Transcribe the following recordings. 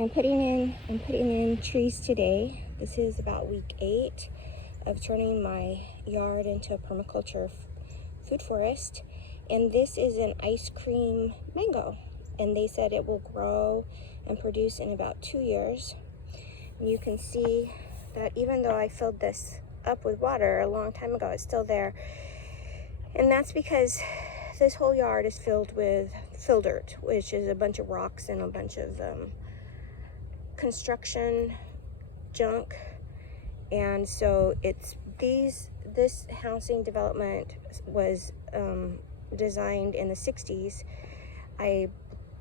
So I'm putting in trees today. This is about week 8 of turning my yard into a permaculture food forest. And this is an ice cream mango. And they said it will grow and produce in about 2 years. And you can see that even though I filled this up with water a long time ago, it's still there. And that's because this whole yard is filled with fill dirt, which is a bunch of rocks and a bunch of construction junk. And so it's this housing development was designed in the 60s. I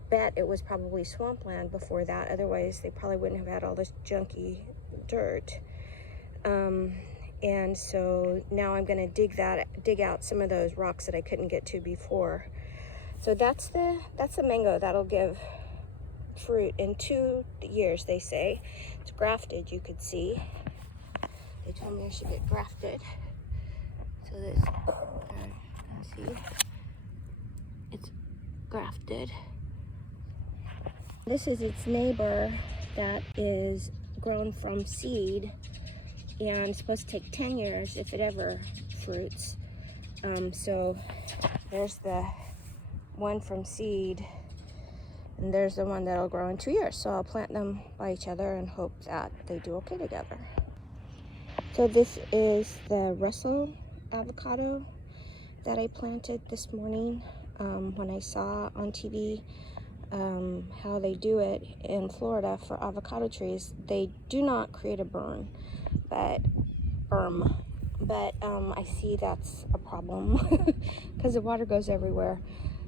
bet it was probably swampland before that, otherwise they probably wouldn't have had all this junky dirt. And so now I'm going to dig out some of those rocks that I couldn't get to before. So that's the mango that'll give fruit in 2 years, they say. It's grafted, you could see. They told me I should get grafted. So this, see, it's grafted. This is its neighbor that is grown from seed and it's supposed to take 10 years if it ever fruits. So there's the one from seed, and there's the one that'll grow in 2 years. So I'll plant them by each other and hope that they do okay together. So this is the Russell avocado that I planted this morning. When I saw on TV how they do it in Florida for avocado trees, they do not create a berm, but I see that's a problem because the water goes everywhere.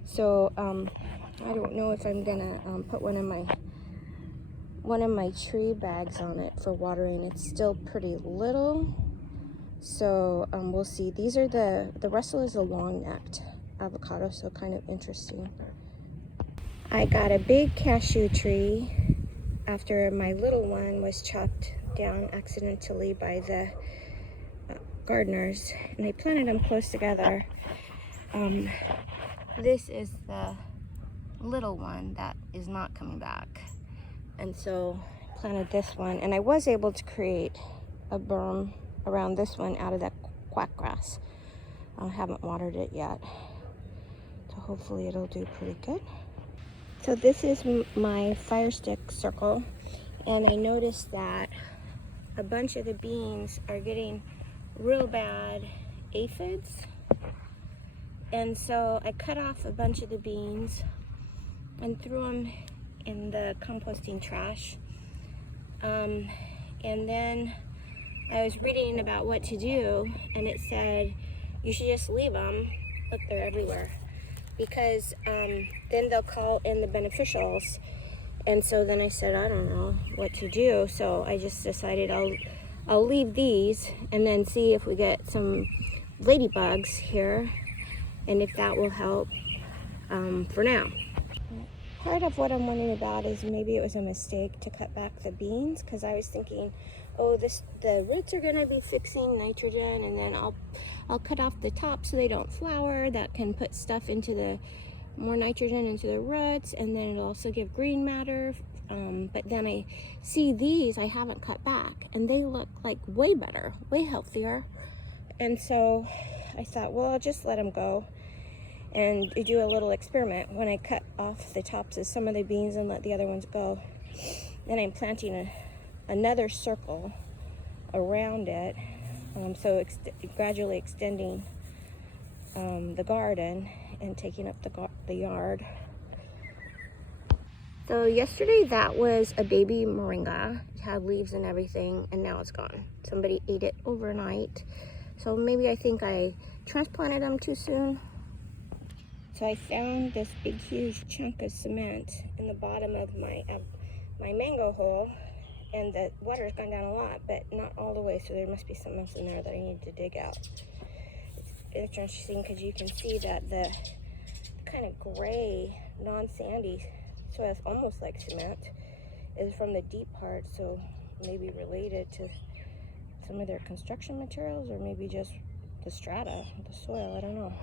So I don't know if I'm gonna put one of my tree bags on it for watering. It's still pretty little, so we'll see. These are the Russell is a long-necked avocado, so kind of interesting. I got a big cashew tree after my little one was chopped down accidentally by the gardeners, and they planted them close together. This is the little one that is not coming back, and so I planted this one, and I was able to create a berm around this one out of that quack grass. I haven't watered it yet, so hopefully it'll do pretty good. So this is my fire stick circle, and I noticed that a bunch of the beans are getting real bad aphids, and so I cut off a bunch of the beans and threw them in the composting trash. And then I was reading about what to do, and it said you should just leave them. Look, they're everywhere, because then they'll call in the beneficials. And so then I said, I don't know what to do, so I just decided I'll leave these and then see if we get some ladybugs here, and if that will help for now. Part of what I'm wondering about is maybe it was a mistake to cut back the beans, because I was thinking, oh, the roots are gonna be fixing nitrogen, and then I'll cut off the top so they don't flower. That can put stuff into more nitrogen into the roots, and then it'll also give green matter. But then I see these I haven't cut back, and they look like way better, way healthier. And so I thought, well, I'll just let them go and do a little experiment. When I cut off the tops of some of the beans and let the other ones go, then I'm planting another circle around it, so gradually extending the garden and taking up the yard. So yesterday that was a baby moringa. It had leaves and everything, and now it's gone. Somebody ate it overnight, so maybe I think I transplanted them too soon. So I found this big huge chunk of cement in the bottom of my mango hole, and the water's gone down a lot, but not all the way, so there must be something else in there that I need to dig out. It's interesting because you can see that the kind of gray, non-sandy soil, almost like cement, is from the deep part, so maybe related to some of their construction materials, or maybe just the strata, the soil, I don't know.